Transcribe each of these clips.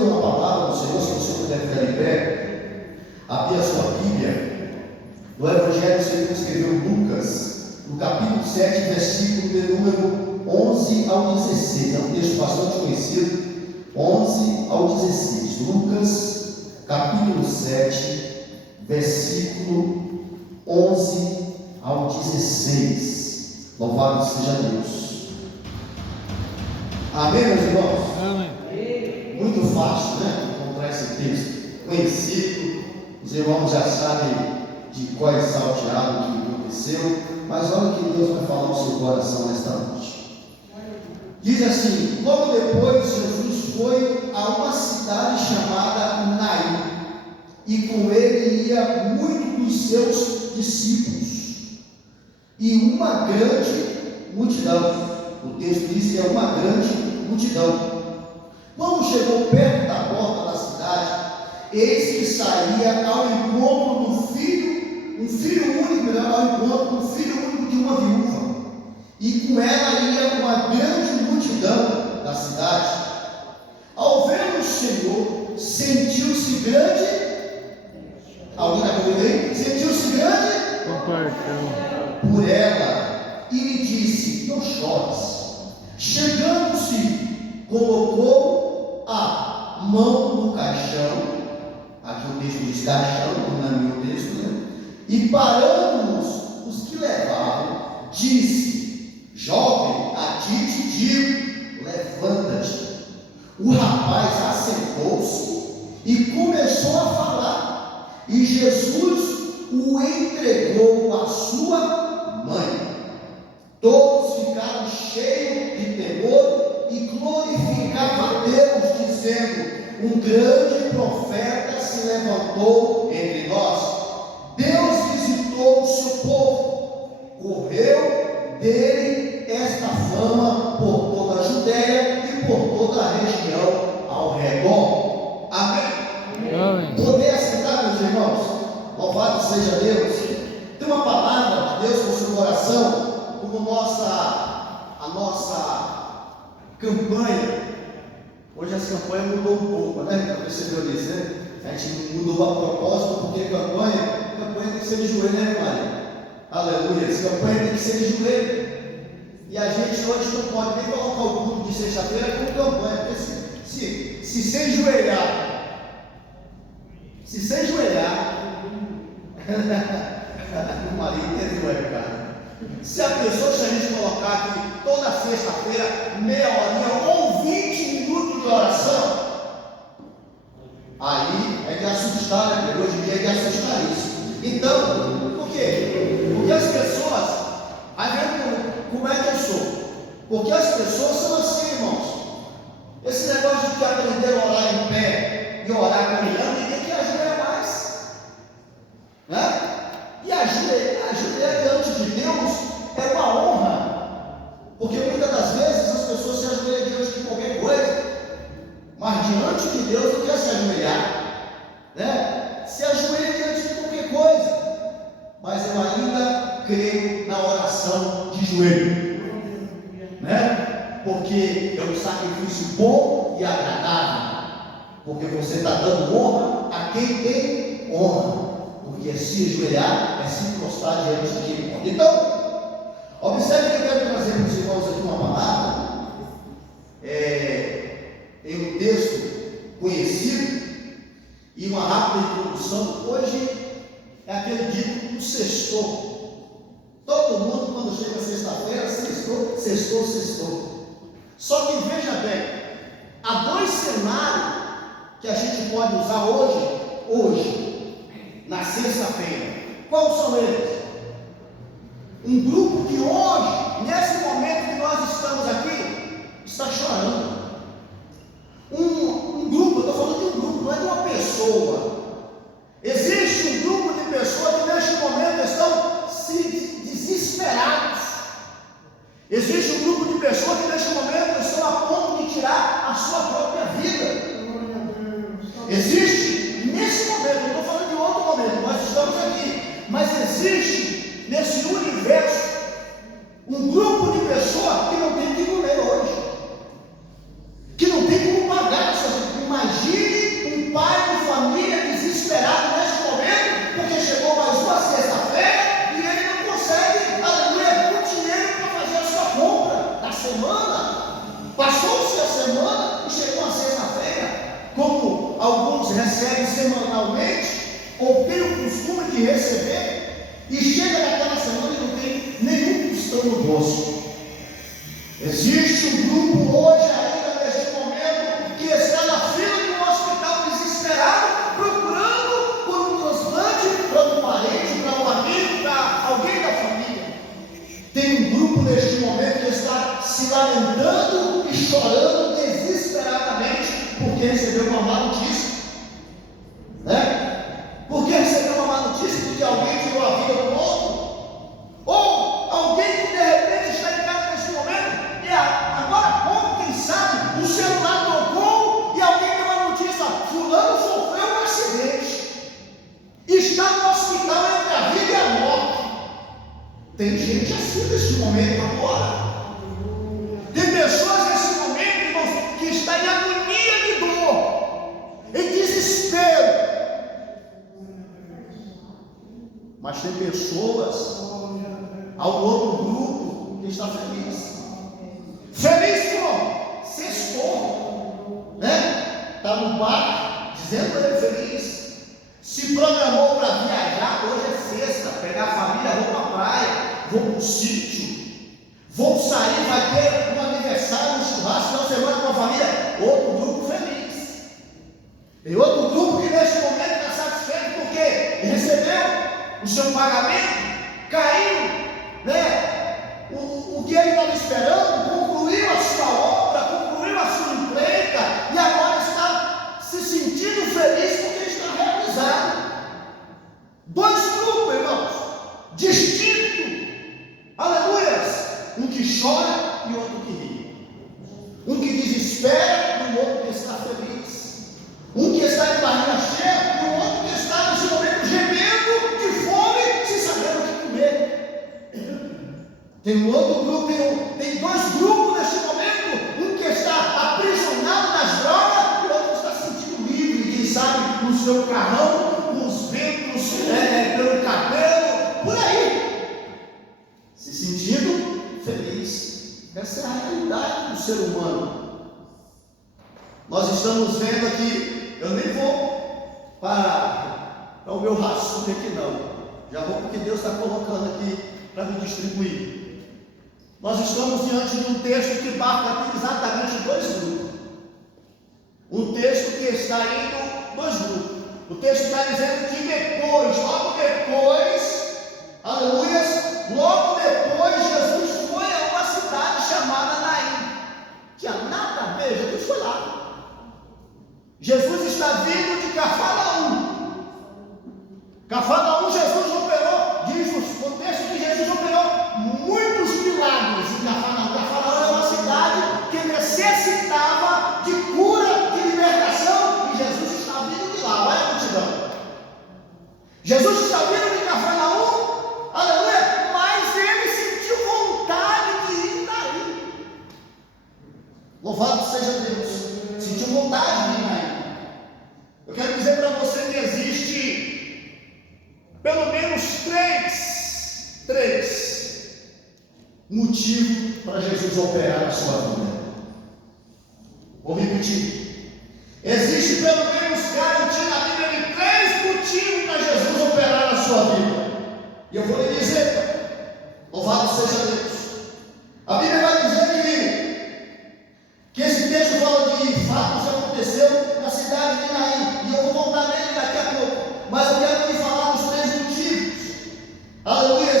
ouvir uma palavra do Senhor, se você puder ficar em pé, abrir a sua Bíblia, no Evangelho segundo escreveu Lucas, no capítulo 7, versículo de número 11 ao 16, é um texto bastante conhecido, 11 ao 16, Lucas, capítulo 7, versículo 11 ao 16, louvado seja Deus. Amém, meus irmãos? Amém. Muito fácil, né? Encontrar esse texto conhecido, os irmãos já sabem de qual é salteado que aconteceu, mas olha o que Deus vai falar ao seu coração nesta noite. Diz assim: logo depois Jesus foi a uma cidade chamada Naim, e com ele ia muitos dos seus discípulos, e uma grande multidão. O texto diz que é uma grande multidão. Quando chegou perto da porta da cidade, eis que saía ao encontro do filho, um filho único, ao encontro do filho único de uma viúva, e com ela ia uma grande multidão da cidade. Ao ver o Senhor, sentiu-se grande. Alguém está comigo aí? Sentiu-se grande Compaixão por ela, e lhe disse: não chores. Chegando-se, colocou a mão no caixão, aqui o texto diz caixão, não é meu texto, né? E parando os que levavam, disse: jovem, a ti te digo, levanta-te. O rapaz assentou-se e começou a falar, e Jesus o entregou à sua mãe. Todos ficaram cheios de temor e glorificavam a Deus, dizendo: um grande profeta se levantou entre nós. Deus visitou o seu povo. Correu dele esta fama por toda a Judéia e por toda a região ao redor. Amém? Amém. Poder assentar, meus irmãos. Louvado seja Deus. Tem uma palavra de Deus no seu coração, como a nossa campanha. Hoje essa campanha mudou um pouco, né? Já percebeu isso, né? A gente mudou a propósito, porque campanha tem que ser de joelho, né, Maria? Aleluia, essa campanha tem que ser de joelho. E a gente hoje não pode nem colocar o culto de sexta-feira como campanha, porque se ajoelhar, o marido entendeu, cara. Se a gente colocar aqui toda sexta-feira, meia horinha ou 20 minutos de oração, aí é de assustar, né? Hoje em dia é de assustar isso. Então, por quê? Porque as pessoas, aí vem como é que eu sou? Porque as pessoas são assim, irmãos. Esse negócio de aprender a orar em pé e orar caminhando, ninguém quer ajoelhar mais, né? E ajoelhar diante de Deus é uma honra, porque muitas das vezes as pessoas se ajoelham diante de qualquer coisa, mas diante de Deus não quer se ajoelhar, né? Se ajoelha diante de qualquer coisa, mas eu ainda creio na oração de joelho, né? Porque é um sacrifício bom e agradável, porque você está dando honra a quem tem honra. Porque se ajoelhar é se prostrar diante de quem. Então, observe que eu quero trazer para os irmãos aqui uma palavra. Tem um texto conhecido e uma rápida introdução. Hoje é aquele dito do sextou. Todo mundo, quando chega sexta-feira, sextou. Só que veja bem, há dois cenários que a gente pode usar hoje. Na sexta-feira, quais são eles? Um grupo que hoje, nesse momento que nós estamos aqui, está chorando. Um grupo, eu estou falando de um grupo, não é de uma pessoa. Existe um grupo de pessoas que neste momento estão desesperados. Existe um grupo de pessoas que neste momento estão a ponto de tirar a sua própria vida. Existe, nesse momento, não estou falando de outro momento, nós estamos aqui, mas existe nesse universo um grupo de pessoas que não tem que comer hoje, que não tem como pagar. Imagina recebe semanalmente, ou tem o costume de receber, e chega naquela semana e não tem nenhum tostão no bolso. Existe um grupo hoje ainda neste momento que está na fila de um hospital desesperado, procurando por um transplante para um parente, para um amigo, para alguém da família. Tem um grupo neste momento que está se lamentando e chorando desesperadamente porque recebeu uma má notícia, né? Porque recebeu uma má notícia de que alguém tirou a vida do outro, ou alguém que de repente está em casa neste momento e agora, ou quem sabe, o celular tocou e alguém deu uma notícia: fulano sofreu um acidente, está no hospital entre a vida e a morte. Tem gente assim nesse momento agora. Tem pessoas nesse momento, irmãos, que está em agonia de dor, em desespero. Mas tem pessoas ao outro grupo que está feliz. Feliz como? Sextou, né? Está no bar, dizendo ele feliz. Se programou para viajar, hoje é sexta, pegar a família, vou para a praia, vou para o sítio, vou sair, vai ter um aniversário, um churrasco, final de semana com a família. Outro grupo feliz. Tem outro grupo que neste momento está satisfeito porque recebeu o seu pagamento, caiu, né? O que ele estava esperando, concluiu a sua obra, concluiu a sua empreita e agora está se sentindo feliz porque está realizado. Dois grupos, irmãos, distintos, aleluias, um que chora e outro que ri, um que desespera e o outro que está feliz, um que está de barriga cheia e o outro que está nesse momento gemendo de fome, sem saber o que comer. Tem um outro grupo, tem dois grupos neste momento, um que está aprisionado nas drogas e o outro está se sentindo livre, quem sabe no seu carrão, com os ventos pelo cabelo, por aí, se sentindo feliz. Essa é a realidade do ser humano. Nós estamos vendo aqui, eu nem vou para o meu raciocínio aqui não, já vou porque Deus está colocando aqui para me distribuir. Nós estamos diante de um texto que marca aqui exatamente dois grupos. Um texto que está indo dois grupos. O texto está dizendo que depois, logo depois, aleluias, logo depois Jesus foi a uma cidade chamada Naim. Tinha nada a ver, Jesus foi lá. Jesus está vindo de Cafarnaum. Cafarnaum, Jesus operou, diz o texto que Jesus operou muitos milagres em Cafarnaum. Cafarnaum era uma cidade que necessitava de cura, de libertação, e Jesus está vindo de lá. Olha a multidão. Jesus está vindo de Cafarnaum, aleluia, mas ele sentiu vontade de ir daí. Louvado seja Deus. Sentiu vontade de ir daí. Eu quero dizer para você que existe pelo menos três motivos para Jesus operar na sua vida. Vou repetir. Existe pelo menos garantia na Bíblia de três motivos para Jesus operar na sua vida. E eu vou lhe dizer, louvado seja Deus. A Bíblia vai dizer que esse texto fala de fatos que aconteceu na cidade de Naim. E eu vou voltar nele daqui a pouco. Mas eu quero lhe falar dos três motivos, aleluia,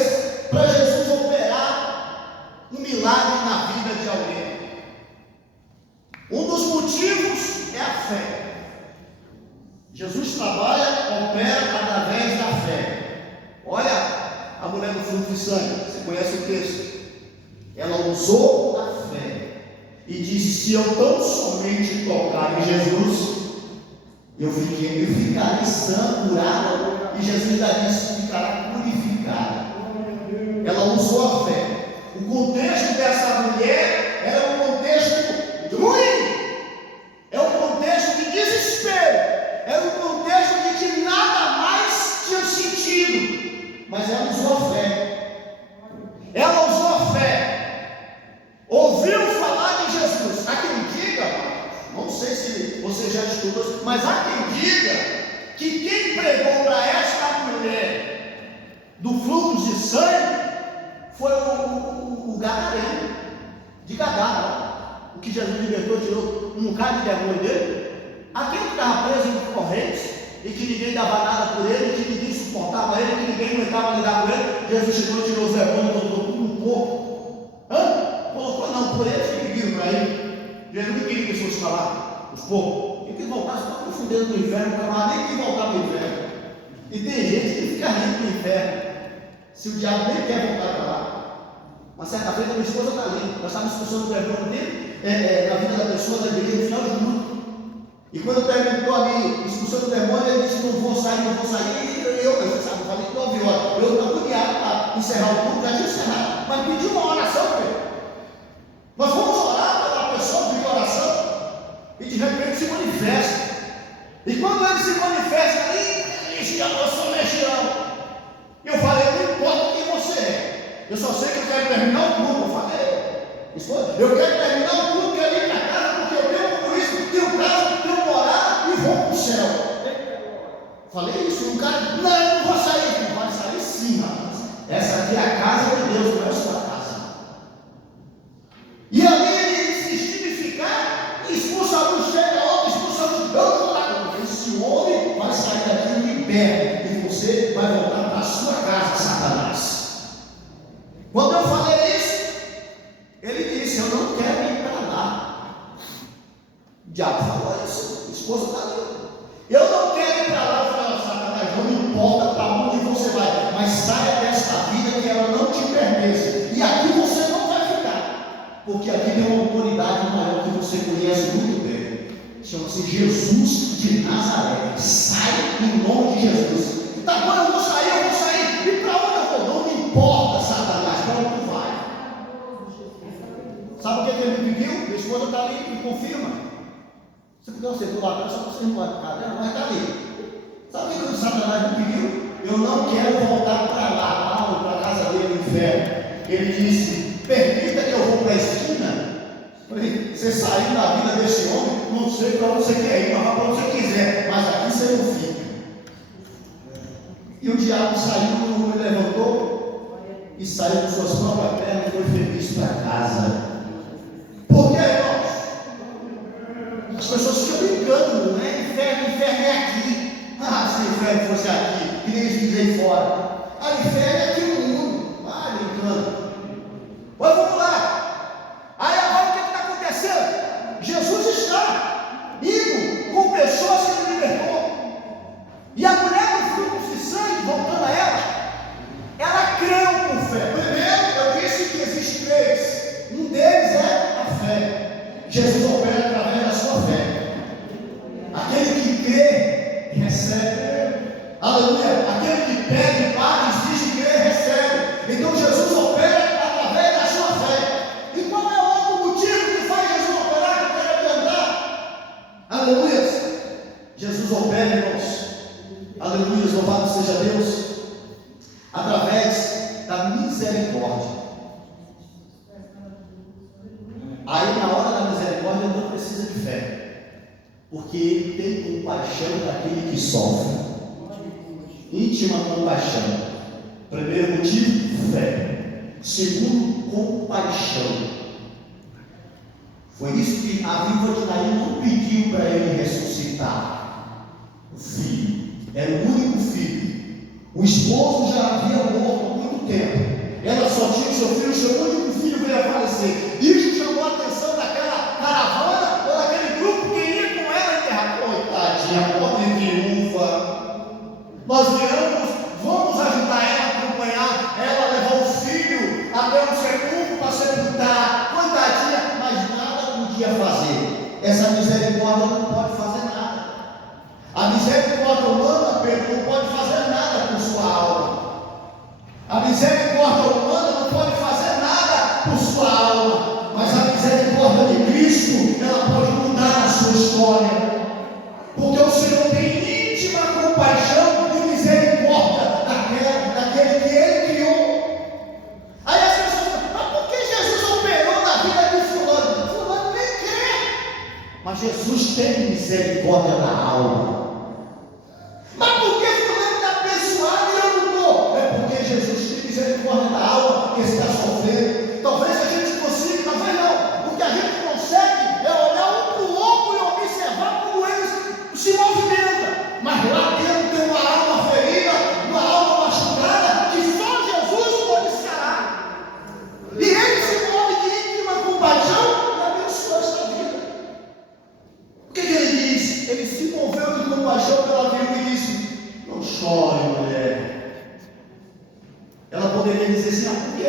para Jesus operar um milagre na vida de alguém. Um dos motivos é a fé. Jesus trabalha, opera através da fé. Olha a mulher do fluxo de sangue, você conhece o texto? Ela usou a fé e disse: se eu tão somente tocar em Jesus, eu ficarei sã, curada, e Jesus já disse: ficará purificada. Ela usou a fé. O contexto dessa mulher era um contexto ruim, é um contexto de desespero, era um contexto de que nada mais tinha sentido, mas ela usou a fé. Ela usou a fé, ouviu falar de Jesus. Há quem diga, não sei se você já estudou, mas há quem diga que quem pregou para esta mulher do fluxo de sangue foi o Gadareno, de Gadara, o que Jesus libertou, tirou um bocado de demônio dele. Aquele que estava preso em correntes e que ninguém dava nada por ele, que ninguém suportava ele, que ninguém aguentava lidar com ele, Jesus chegou e tirou os demônios, colocou tudo no corpo. Colocou não, por eles que pediram para ele. Jesus não queria que pessoas falar, os povos. Ele que voltasse para o fundão do inferno, não nem que voltar para o inferno. E tem gente que fica rindo no inferno, se o diabo nem quer voltar para lá. Uma certa vez a minha esposa está ali, nós estávamos expulsando o demônio dele, na vida da pessoa, da igreja, no final de luto. E quando terminou ali, expulsando o demônio, ele disse: não vou sair. E você sabe, eu falei 9 horas. Eu estou agoniado para encerrar o culto, já tinha encerrado, mas pedi uma oração para ele. Nós vamos orar para a pessoa, pedir oração, e de repente se manifesta. E quando ele se manifesta ali, eu sou legião. Eu falei: não importa quem você é, eu só sei que eu quero terminar o culto. Eu falei: eu quero terminar o culto, quero ir para casa, porque eu tenho por isso, tenho casa, tenho morar e vou para o céu. Falei isso, e o cara: não, eu não vou sair. Não vai sair sim, rapaz. Essa aqui é a casa de Deus, não é a sua casa. E ali ele insistiu em ficar, expulsa a luz, chega a outra, expulsa a luz, eu vou lá. Esse homem vai sair daqui liberto, e você vai voltar para a sua casa, Satanás. Quando eu falei isso, ele disse: eu não quero ir para lá. O diabo falou isso, a esposa está ali. Eu não quero ir para lá. Eu falei: Satanás, não importa para onde você vai, mas saia desta vida que ela não te pertence. E aqui você não vai ficar, porque aqui tem uma autoridade maior que você conhece muito bem. Chama-se Jesus de Nazaré. Sai em nome de Jesus. Tá bom, eu vou sair. E para onde eu vou? Não me importa, Satanás, para onde tu vai. Sabe o que ele me pediu? Minha esposa está ali e me confirma. Você pediu você do lado, só você não pode ficar, mas está ali. Sabe o que o Satanás me pediu? Eu não quero voltar para lá, para a casa dele no inferno. Ele disse: permita que eu vou para a esquina. Você saiu da vida desse homem, não sei para onde você quer ir, mas vá para onde você quiser, mas aqui você não fica. E o diabo saiu, ele levantou e saiu com suas próprias pernas e foi feliz para casa. Por que, irmãos? As pessoas ficam brincando, não é? Inferno é aqui. Se o inferno fosse aqui, que nem eles dizem fora. Inferno é aqui no mundo. Brincando. Mas vamos lá. Aí agora o que está acontecendo? Jesus está indo com pessoas que ele libertou. E a mulher do fluxo de sangue, voltando a ela creu por fé. Primeiro, eu disse que existem 3. Um deles é a fé. Jesus opera através da sua fé. Aquele que crê, recebe. Aleluia. Aquele que pede, paga, exige, crê, recebe. Então Jesus opera através da sua fé. E qual é o outro motivo que faz Jesus operar? Que eu quero adiantar. Aleluia. Jesus opera, irmãos. Aleluia, louvado seja Deus, através da misericórdia. Aí na hora da misericórdia ele não precisa de fé, porque ele tem compaixão daquele que sofre, íntima compaixão. Primeiro motivo, fé. Segundo, compaixão. Foi isso que a viúva de Naim não pediu para ele ressuscitar o filho. Era o único filho. O esposo já havia morto há muito tempo. Ela só tinha o seu filho, o seu único filho veio a falecer. Isso chamou a atenção daquela caravana ou daquele grupo que ia com ela em terra. Coitadinha, pobre viúva. Nós vamos ajudar ela a acompanhar. Ela levou o filho até o sepulcro para sepultar. Coitadinha, mas nada podia fazer. Essa misericórdia não pode fazer nada. A misericórdia humana, Pedro, não pode fazer nada por sua alma. A misericórdia humana não pode fazer nada por sua alma. Mas a misericórdia de Cristo, ela pode mudar a sua história. Porque o Senhor tem íntima compaixão e misericórdia misericórdia da alma. Mas por que fulano está abençoado e eu não estou? É porque Jesus tem misericórdia da alma que está sofrendo. Talvez a gente consiga, talvez não. O que a gente consegue é olhar um para o outro e observar como eles se movimentam. Mas lá dentro tem uma alma ferida, uma alma machucada, que só Jesus pode sarar. E ele se move de íntima compaixão e abençoa essa vida. O que ele diz? Ele se moveu de compaixão pela viúva e disse: não chore, mulher. Ela poderia dizer assim: porque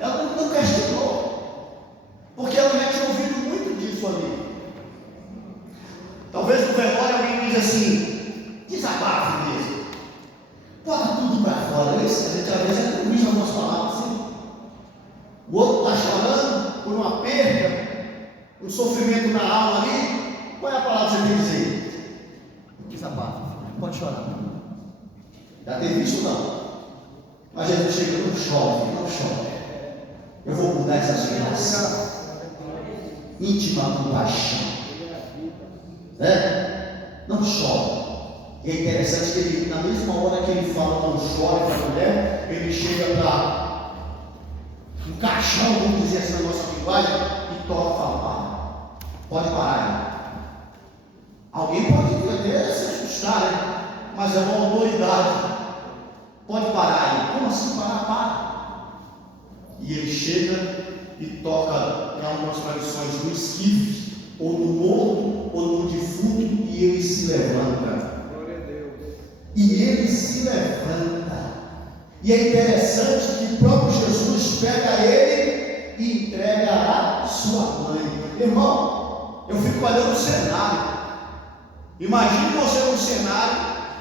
ela não questionou, porque ela já tinha ouvido muito disso ali. Talvez no velório alguém diz assim: desabafe mesmo, bota tudo para fora. Isso a gente às vezes não usa algumas palavras assim. O outro está chorando por uma perda, um sofrimento na alma ali. Qual é a palavra que você tem que dizer? Desabafe, pode chorar. Já teve isso não? Mas Jesus chega: não chore, não chore. Eu vou mudar essa geração. Íntima compaixão. Não chore. E é interessante que ele, na mesma hora que ele fala não chore para a mulher, ele chega para um caixão, vamos dizer assim na nossa linguagem, e toca e fala: pode parar aí. Alguém pode até se assustar, né? Mas é uma autoridade. Pode parar aí. Como assim parar? Para. E ele chega e toca em algumas tradições no esquife, ou no morto, ou no defunto, e ele se levanta. Glória a Deus. E ele se levanta. E é interessante que o próprio Jesus pega ele e entrega a sua mãe. Irmão, eu fico olhando o cenário. Imagine você no cenário,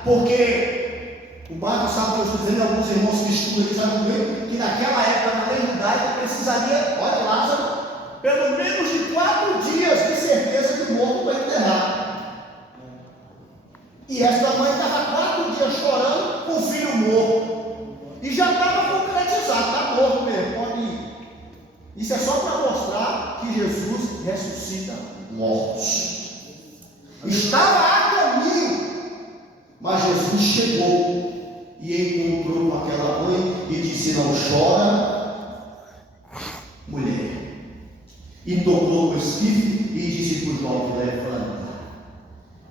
porque o Marcos sabe que eu estou dizendo, alguns irmãos que estudam aqui sabem bem, que naquela época, na lei judaica, precisaria, olha Lázaro, pelo menos de 4 dias de certeza de morto para enterrar. E esta mãe estava 4 dias chorando com o filho morto. E já estava concretizado, está morto mesmo, pode ir. Isso é só para mostrar que Jesus ressuscita mortos. Estava a caminho, mas Jesus chegou e encontrou com aquela mãe e disse: não chora, mulher. E tocou o esquife e disse para o jovem: levanta.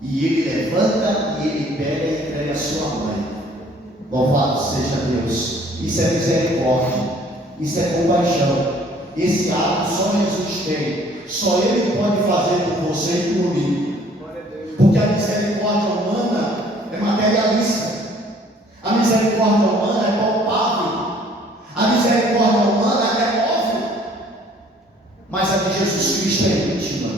E ele levanta e ele pega e entrega a sua mãe. Louvado seja Deus. Isso é misericórdia, isso é compaixão. Esse ato só Jesus tem, só Ele pode fazer por você e por mim. Porque a misericórdia humana é materialista, a misericórdia humana é palpável, a misericórdia humana é móvel, mas a de Jesus Cristo é íntima,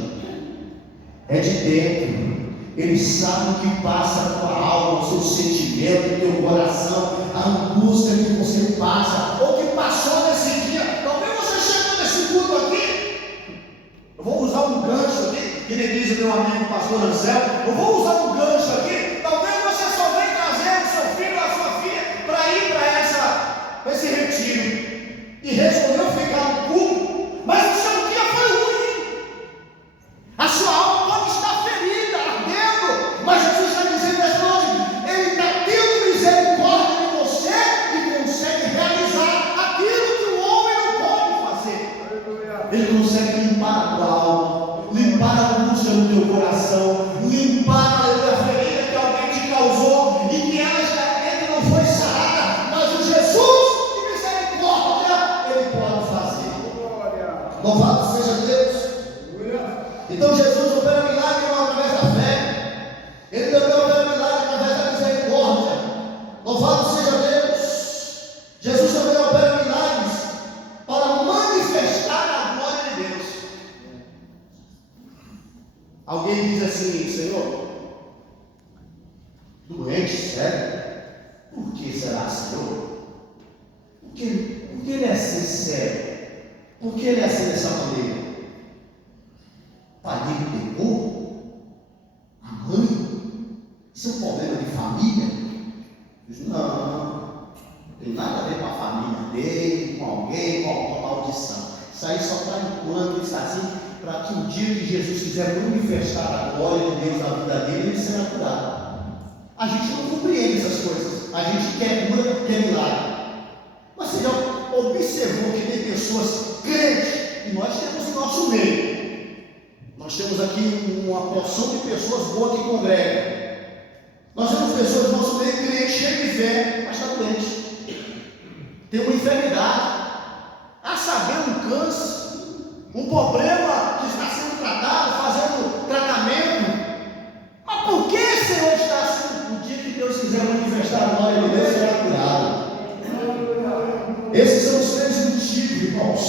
é de dentro. Ele sabe o que passa na tua alma, o seu sentimento, o teu coração, a angústia que você passa, ou que passou nesse dia. Talvez você chegou nesse culto aqui. Eu vou usar um gancho aqui, que ele diz o meu amigo pastor Anselmo. Eu vou usar um gancho aqui. Talvez você só venha trazer o seu filho ou a sua filha para ir para esse retiro e resolveu ficar no culto, mas o seu dia foi ruim. A sua alma pode estar ferida, ardendo, mas Jesus está dizendo nessa noite: Ele está tendo misericórdia de você e consegue realizar aquilo que o homem não pode fazer. Ele consegue limpar a tua alma, limpar a angústia no teu coração, limpar a ferida que alguém te causou e que ela ainda não foi sarada, mas o Jesus de misericórdia Ele pode fazer. Louvado seja Deus. Então Jesus opera milagre através da fé. Ele também opera milagre através da misericórdia. Louvado seja Deus. Jesus também opera milagres para manifestar a glória de Deus. Alguém diz assim: Senhor, doente, sério? Por que será, Senhor? Por que ele é assim sério? Por que ele é assim dessa maneira? Pai dele pegou? A mãe? Isso é um problema de família? Diz: não tem nada a ver com a família dele, com alguém, com alguma maldição. Isso aí só está enquanto ele está assim, para que o dia que Jesus quiser manifestar a glória de Deus na vida dele, ele será curado. A gente não compreende essas coisas, a gente quer cura, quer milagre. Mas você já observou que tem pessoas crentes, e nós temos no nosso meio, nós temos aqui uma porção de pessoas boas que congregam. Nós temos pessoas no nosso meio crentes, cheias de fé, mas está doente, tem uma enfermidade, a saber, um câncer, um problema que está sendo tratado, fazendo tratamento. Mas por que, Senhor, está assim? O dia que Deus quiser manifestar a glória de Deus, será curado. Esses são os três motivos, irmãos.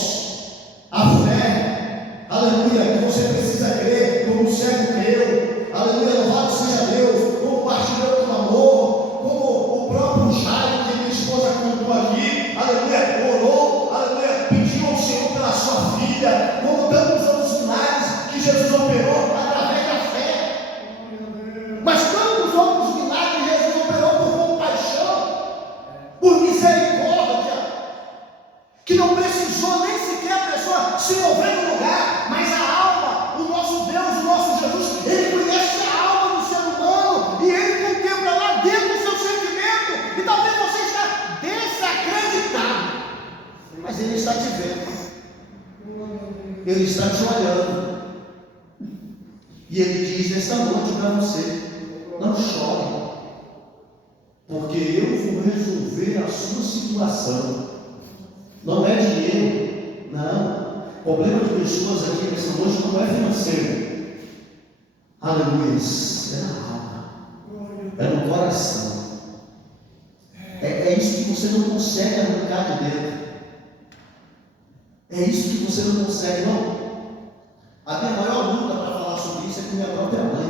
A fé, aleluia, que você precisa crer, como o cego creu, aleluia, louvado seja Deus, como o partilhou do amor, como o próprio Jairo, que minha esposa contou aqui, aleluia, orou, aleluia, pediu ao Senhor pela sua filha, como tantos outros milagres que Jesus operou através da fé. Mas tantos outros milagres Jesus operou por compaixão, por misericórdia, que não precisou nem sequer a pessoa se mover no lugar, mas a alma, o nosso Deus, o nosso Jesus, ele conhece a alma do ser humano, e ele contempla lá dentro do seu sentimento, e talvez você está desacreditado, mas ele está te vendo, ele está te olhando, e ele diz nesta noite para você: não chore, porque eu vou resolver a sua situação. Não é dinheiro, não. O problema de pessoas aqui nessa noite não é financeiro. Aleluia. É na alma, é no coração. É isso que você não consegue arrancar de dentro. É isso que você não consegue, não. A minha maior luta para falar sobre isso é com minha própria mãe.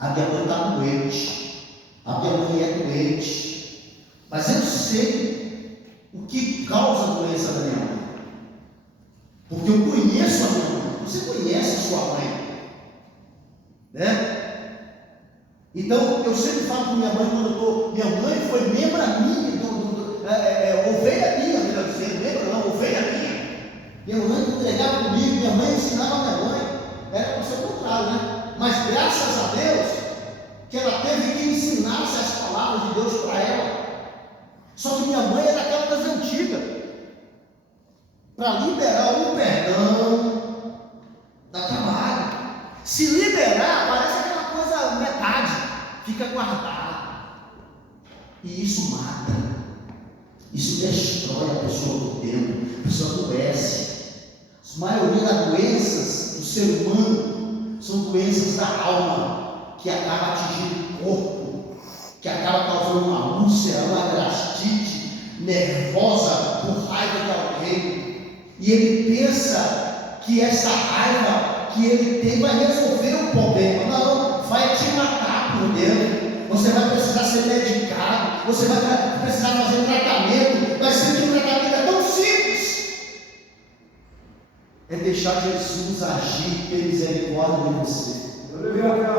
A minha mãe está doente. A minha mãe é doente. Mas eu sei o que causa a doença da minha mãe, porque eu conheço a minha mãe. Você conhece a sua mãe, né? Então eu sempre falo com minha mãe quando eu estou. Minha mãe foi membro minha, ovelha minha, melhor dizendo, membro não, ovelha minha. Minha mãe entregava comigo, minha mãe ensinava a minha mãe. Era para ser o contrário, né? Mas graças a Deus que ela teve que ensinar-se as palavras de Deus para ela. Só que minha mãe é daquela das antigas, para liberar o perdão da camada. Se liberar, parece aquela coisa metade, fica guardado, e isso mata, isso destrói a pessoa por dentro, a pessoa adoece. A maioria das doenças do ser humano são doenças da alma, que acaba atingindo o corpo, que acaba causando uma úlcera, uma gastrite nervosa por raiva de alguém, e ele pensa que essa raiva que ele tem vai resolver o problema. Não, vai te matar por dentro. Você vai precisar ser medicado, você vai precisar fazer tratamento, mas sendo que o tratamento é tão simples, é deixar Jesus agir, ter misericórdia de você.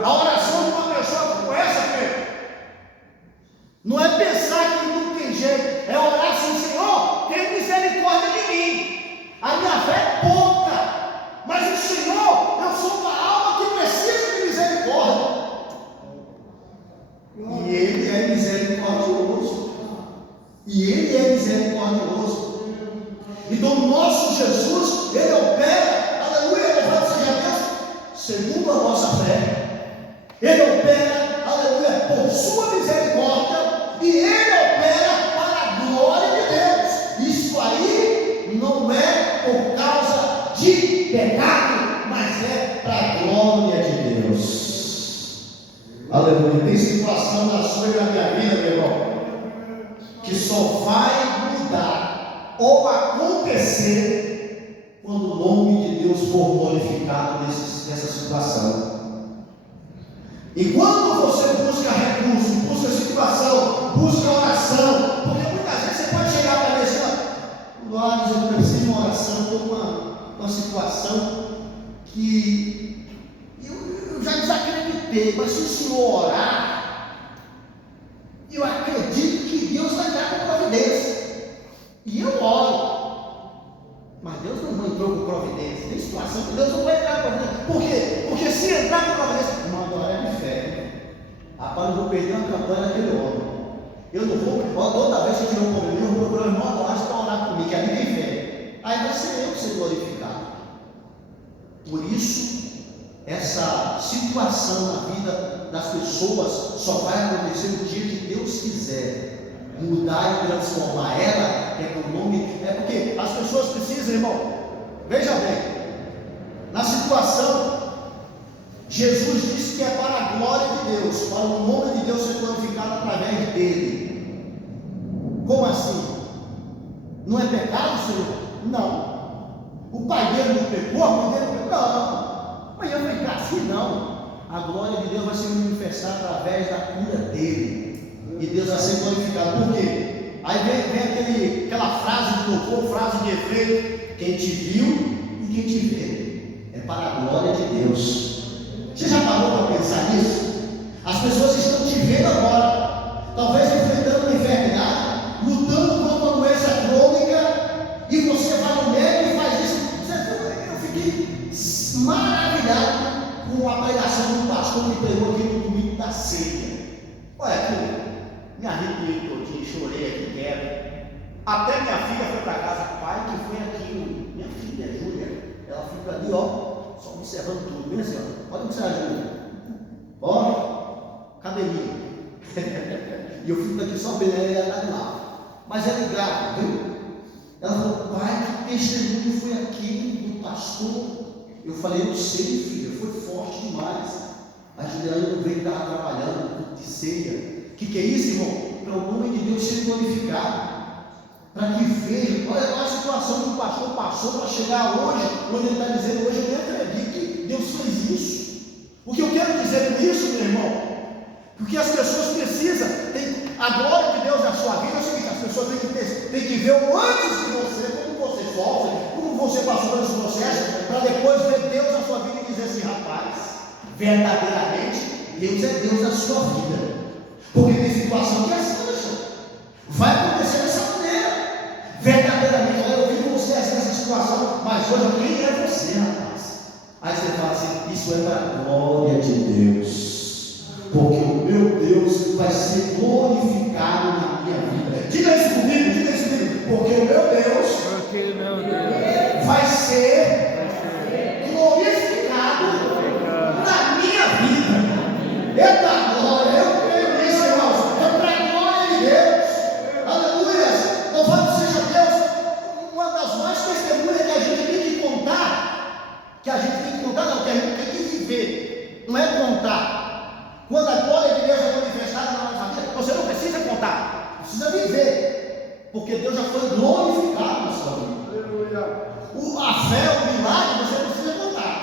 A oração de uma pessoa como essa, Pedro, não é pensar que não tem jeito, é orar assim: Senhor, tem misericórdia de mim. A minha fé é pouca, mas o Senhor, eu sou uma alma que precisa de misericórdia. E Ele é misericordioso. E Ele é misericordioso. Então, o nosso Jesus, Ele opera, aleluia, louvado seja Deus, segundo a nossa fé. Ele opera, aleluia, por sua misericórdia, e Ele opera para a glória de Deus. Isso aí não é por causa de pecado, mas é para a glória de Deus. Aleluia. Tem situação na sua e na minha vida, meu irmão, que só vai mudar ou acontecer quando o nome de Deus for glorificado nessa situação. E quando você busca recurso, busca situação, busca oração, porque muitas vezes você pode chegar para mim assim: Glória, eu preciso de uma oração, estou com uma situação que eu já desacreditei, mas se o Senhor orar, eu acredito que Deus vai dar com providência. E eu oro, mas Deus não vai entrou com providência. Tem situação que Deus não vai entrar com providência. Por quê? Porque se entrar com providência, irmão, agora é de fé. Rapaz, eu vou perder uma campanha daquele homem. Eu não vou, toda vez que eu tiver um problema, eu vou procurar o irmão Adonis para orar comigo, que ali tem fé. Aí vai ser eu que ser glorificado. Por isso, essa situação na vida das pessoas só vai acontecer no dia que Deus quiser mudar e transformar ela, que é com o nome, é porque as pessoas precisam, irmão, veja bem, na situação, Jesus disse que é para a glória de Deus, para o nome de Deus ser glorificado através dele. Como assim? Não é pecado, Senhor? Não. O pai dele não pecou, a mãe dele não pecou? Não. Mas eu ficar assim, não. A glória de Deus vai se manifestar através da cura dele. E Deus vai ser glorificado. Por quê? Aí vem aquela frase de louvor, frase de efeito: quem te viu e quem te vê. É para a glória de Deus. Você já parou para pensar nisso? As pessoas estão te vendo agora, talvez enfrentando uma enfermidade, lutando contra uma doença crônica, e você vai no médico e faz isso. Eu fiquei maravilhado com a pregação do pastor que pregou aqui no domingo da ceia. Olha aqui, me arrepiei todinho, chorei aqui quieto. Até minha filha foi para casa, pai, que foi aquilo. Minha filha, Júlia, ela fica ali, ó, só observando tudo, bem assim, ó. Pode observar, Júlia. Ó, cabelinho. E eu fico aqui só bem, ela tá lá. Mas ela é grávida, viu? Ela falou, pai, que testemunho foi aquele do pastor? Eu falei, eu sei, filha, foi forte demais. A Juliana não veio, estava trabalhando de ceia. O que é isso, irmão? Para o nome de Deus ser glorificado. Para que veja, olha a situação que o pastor passou para chegar hoje, onde ele está dizendo, hoje eu nem acredito que Deus fez isso. O que eu quero dizer com isso, meu irmão? Porque as pessoas precisam, a glória de Deus na sua vida é o seguinte: as pessoas têm que ver o antes de você, como você sofre, como você passou por esse processo, para depois ver Deus na sua vida e dizer assim, rapaz, verdadeiramente, Deus é Deus na sua vida. Porque tem situação que é assim, vai acontecer dessa maneira. Verdadeiramente, olha, eu vi você nessa situação, mas hoje quem é você, rapaz? Aí você fala assim, isso é para a glória de Deus, porque o meu Deus vai ser glorificado na minha vida. Diga isso comigo, porque o meu Deus vai ser glorificado na minha vida. Eita glória, eu creio nisso, irmãos, é para a glória de Deus. Aleluia, louvado seja Deus. Uma das mais testemunhas que a gente tem que contar, que a gente tem que viver, não é contar. Quando a glória de Deus é manifestada na nossa vida, você não precisa contar, precisa viver, porque Deus já foi glorificado na sua vida. A fé, o milagre, você não precisa contar.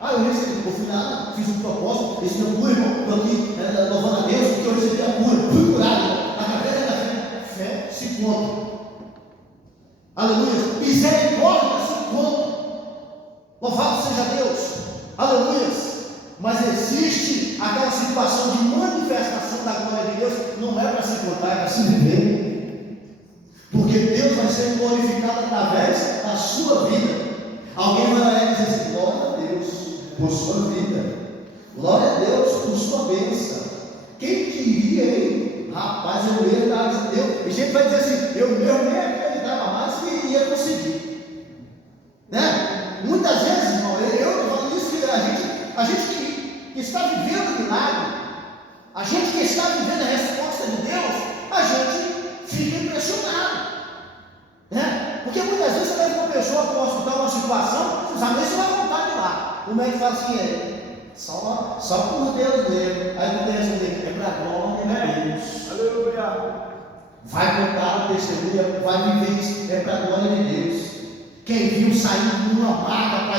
Eu recebi, eu fui lá, fiz um propósito, esse meu cura, irmão, estou aqui louvando a Deus, porque eu recebi a cura, fui curado, através da fé se conta. Aleluia, misericórdia se conta. Louvado seja Deus, aleluia. Mas existe aquela situação de manifestação da glória de Deus, não é para se contar, é para se viver. Porque Deus vai ser glorificado através da sua vida. Alguém vai lá e dizer assim, glória a Deus por sua vida, glória a Deus por sua bênção. Quem queria, hein? Rapaz, eu ia dar, e gente vai dizer assim, eu mesmo nem acreditava mais que ia conseguir, né? Muitas vezes, irmão, eu estou falando isso, que a gente que está vivendo o milagre, a gente que está vivendo a resposta de Deus, a gente fica impressionado, né? Porque muitas vezes você leva uma pessoa para o hospital, uma situação, os amigos não vão voltar de lá. O médico fala assim, só por Deus mesmo. Aí o Deus diz, é para a glória de Deus. Aleluia. Vai contar o testemunho, vai viver isso, é para a glória de Deus. Quem viu saindo de uma maca